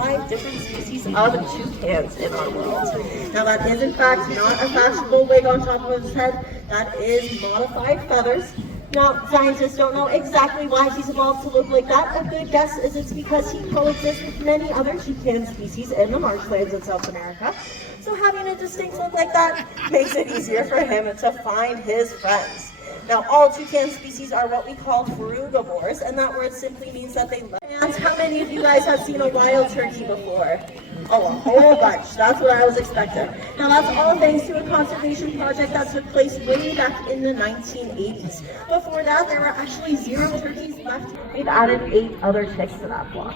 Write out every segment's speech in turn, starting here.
5 different species of toucans in our world. Now that is in fact not a fashionable wig on top of his head, that is modified feathers. Now, scientists don't know exactly why he's evolved to look like that. A good guess is it's because he coexists with many other toucan species in the marshlands in South America. So having a distinct look like that makes it easier for him to find his friends. Now, all toucan species are what we call frugivores, and that word simply means that they live. And how many of you guys have seen a wild turkey before? Oh, a whole bunch. That's what I was expecting. Now, that's all thanks to a conservation project that took place way back in the 1980s. Before that, there were actually 0 turkeys left. We've added 8 other chicks to that flock.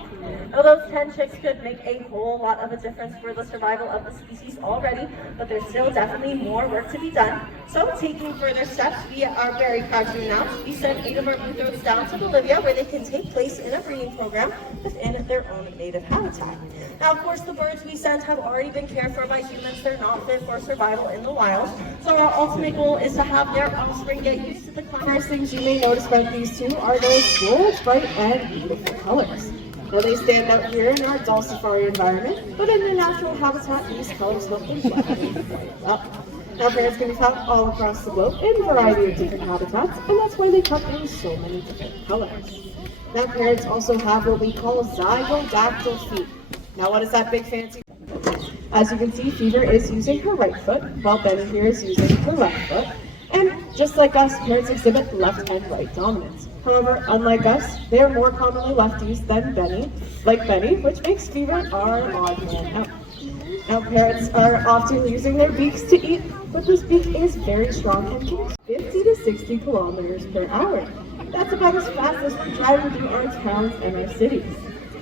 Now, those 10 chicks could make a whole lot of a difference for the survival of the species already, but there's still definitely more work to be done. So, taking further steps, we are very proud to announce we sent 8 of our blue throats down to Bolivia, where they can take place in a breeding program within their own native habitat. Now, of course, the birds we sent have already been cared for by humans. They're not fit for survival in the wild. So our ultimate goal is to have their offspring get used to the climate. First things you may notice about these two are those gorgeous, bright, and beautiful colors. Now they stand out here in our dull safari environment, but in their natural habitat, these colors look incredibly bright up. Now parrots can be found all across the globe in a variety of different habitats, and that's why they come in so many different colors. Now parrots also have what we call zygodactyl feet. Now what is that big fancy? As you can see, Fever is using her right foot, while Benny here is using her left foot. And just like us, parrots exhibit left and right dominance. However, unlike us, they are more commonly lefties than Benny, which makes Fever our odd man out. Now parrots are often using their beaks to eat, but this beak is very strong and can reach 50 to 60 kilometers per hour. That's about as fast as we're driving through our towns and our cities.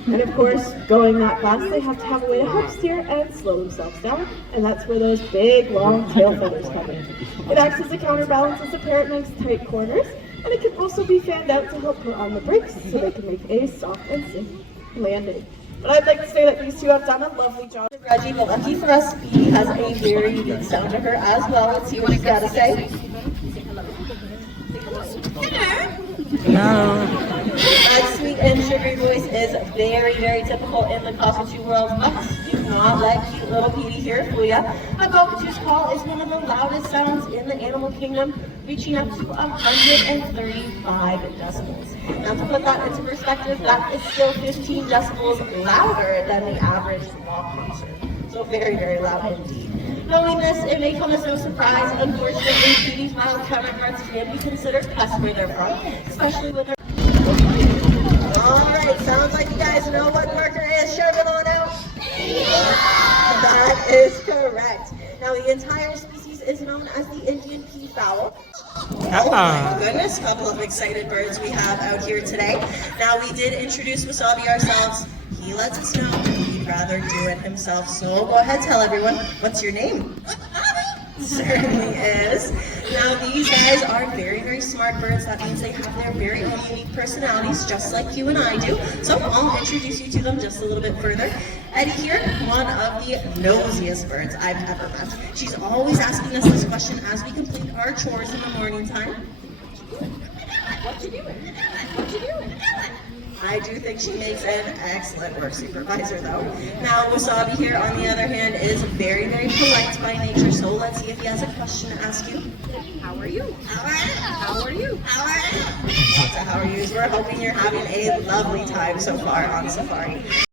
And of course, going that fast, they have to have a way to help steer and slow themselves down, and that's where those big, long tail feathers come in. It acts as a counterbalance as the parrot makes tight corners, and it can also be fanned out to help put on the brakes so they can make a soft and safe landing. But I'd like to say that these two have done a lovely job. Reggie, but lucky for us, Speedy has a very unique sound to her as well. Let's see what she's got to say. That sweet and sugary voice is very, very typical in the cockatoo world. But do not let cute little Petey here fool ya. A cockatoo's call is one of the loudest sounds in the animal kingdom, reaching up to 135 decibels. Now to put that into perspective, that is still 15 decibels louder than the average rock concert. So very, very loud indeed. Knowing this, it may come as no surprise. Unfortunately, Petey's wild counterparts can be considered pests where they're from, especially with their... Alright, sounds like you guys know what Parker is. Shove it on out. That is correct. Now, the entire species is known as the Indian peafowl. Oh my goodness, a couple of excited birds we have out here today. Now, we did introduce Wasabi ourselves. He lets us know he'd rather do it himself. So go ahead, tell everyone, what's your name? Certainly is. Now these guys are very, very smart birds. That means they have their very own unique personalities, just like you and I do. So I'll introduce you to them just a little bit further. Eddie here, one of the nosiest birds I've ever met. She's always asking us this question as we complete our chores in the morning time. What you doing? What you doing? I do think she makes an excellent work supervisor though. Now Wasabi here on the other hand is very, very polite by nature, so let's see if he has a question to ask you. How are you? How are you? How are you? How are you? Lots of how are yous. We're hoping you're having a lovely time so far on safari.